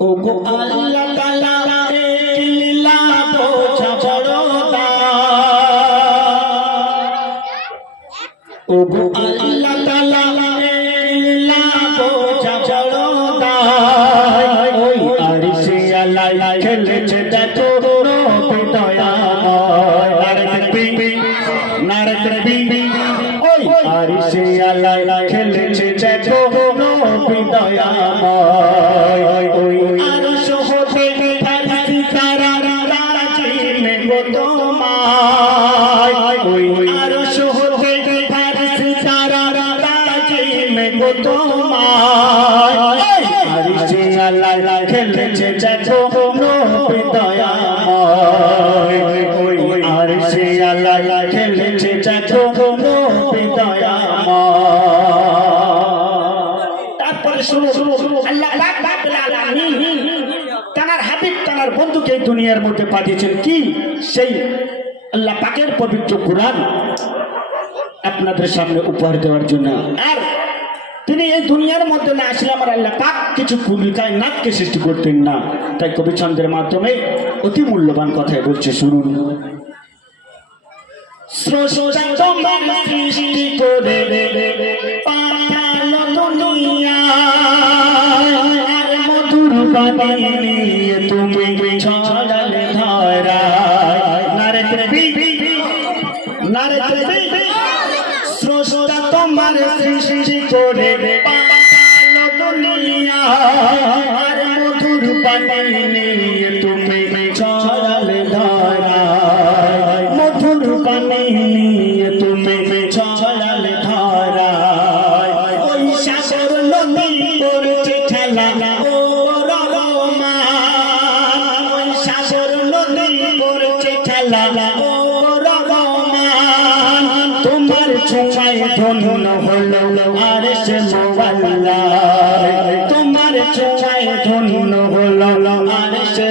ও আল্লাহ তাআলা লীলা বোঝা বড়দা ও আল্লাহ তাআলা লীলা বোঝা বড়দা ওই আরশে আল্লাহ খেলেছে দেখো আরশে আল্লাহ খেলেছে দেখো নবী তোমায় আরশ হতে ফারিসি তারা রাজিমে গো তোমায়। আরশে আল্লাহ খেলেছে দেখো নবী দয়াময় আরশে আল্লাহ খেলেছে দেখো নবী দয়াময় তারপরে শুনো আল্লাহ দুনিয়ার মধ্যে পাঠিয়েছেন কি? সেই আল্লাহ পাকের পবিত্র কোরআন আপনাদের সামনে উপহার দেওয়ার জন্য। আর তিনি এই দুনিয়ার মধ্যে না আসলে আমার আল্লাহ পাক কিছু ভূমিকায় নাককে সৃষ্টি করতেন না। তাই কবি ছন্দের মাধ্যমে অতি মূল্যবান কথাই বলছে, শুনুন। সৃষ্টি করে নিয়ে তুমি ছড়ালে ধরায় নারে নারে স্রষ্টা তোমার সৃষ্টি করে আর মধুর বাণী নিয়ে তুমি ছড়ালে ধরায় মধুর বাণী রহমান তোমার ছোঁয়ায় ধন্য হলো আর সে তোমার ছোঁয়ায় ধন্য হলো আর সে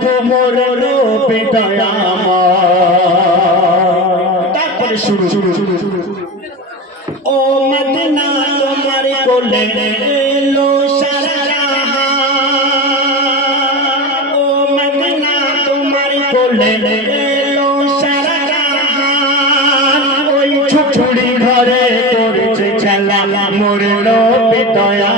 দেখো মোর রূপে তারপরে শুরু শুরু ও মদিনা, তোমার কোলে এলো সারা ও মদিনা, তোমার কোলে এলো সারা ওই ছুছুড়ি ঘরে করেছে খেলা মোর নবী দয়াময়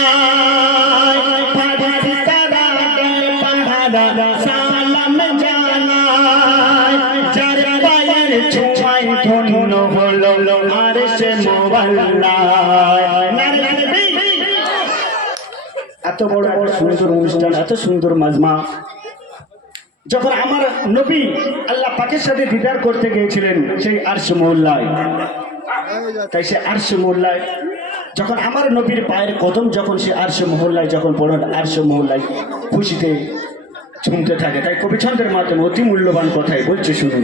এত বড় বড় সুন্দর অনুষ্ঠান, এত সুন্দর মাজমা। যখন আমার নবী আল্লাহ পাকের সাথে দিদার করতে গিয়েছিলেন, সেই আরশ মহল্লায় তাই সে আরশ মহল্লায় যখন আমার নবীর পায়ের কদম যখন সে আরশ মহল্লায় যখন পড়েন আরশ মহল্লায় খুশিতে ঝুমতে থাকে, তাই কবি ছন্দের মাধ্যমে অতি মূল্যবান কথাই বলছে শুনুন।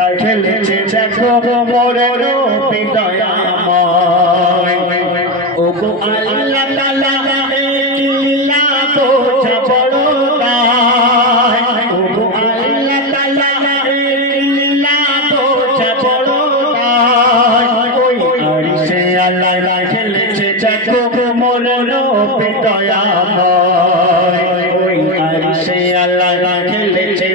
খেলা খেলেছে দেখো মোরের বিদয়াময় ও গো আল্লাহ তাআলা লীলা বোঝা বড় ও গো আল্লাহ তাআলা লীলা বোঝা বড় ওই আরিশে আল্লাহ খেলেছে দেখো মোরের বিদয়াময় ওই আরিশে আল্লাহ খেলেছে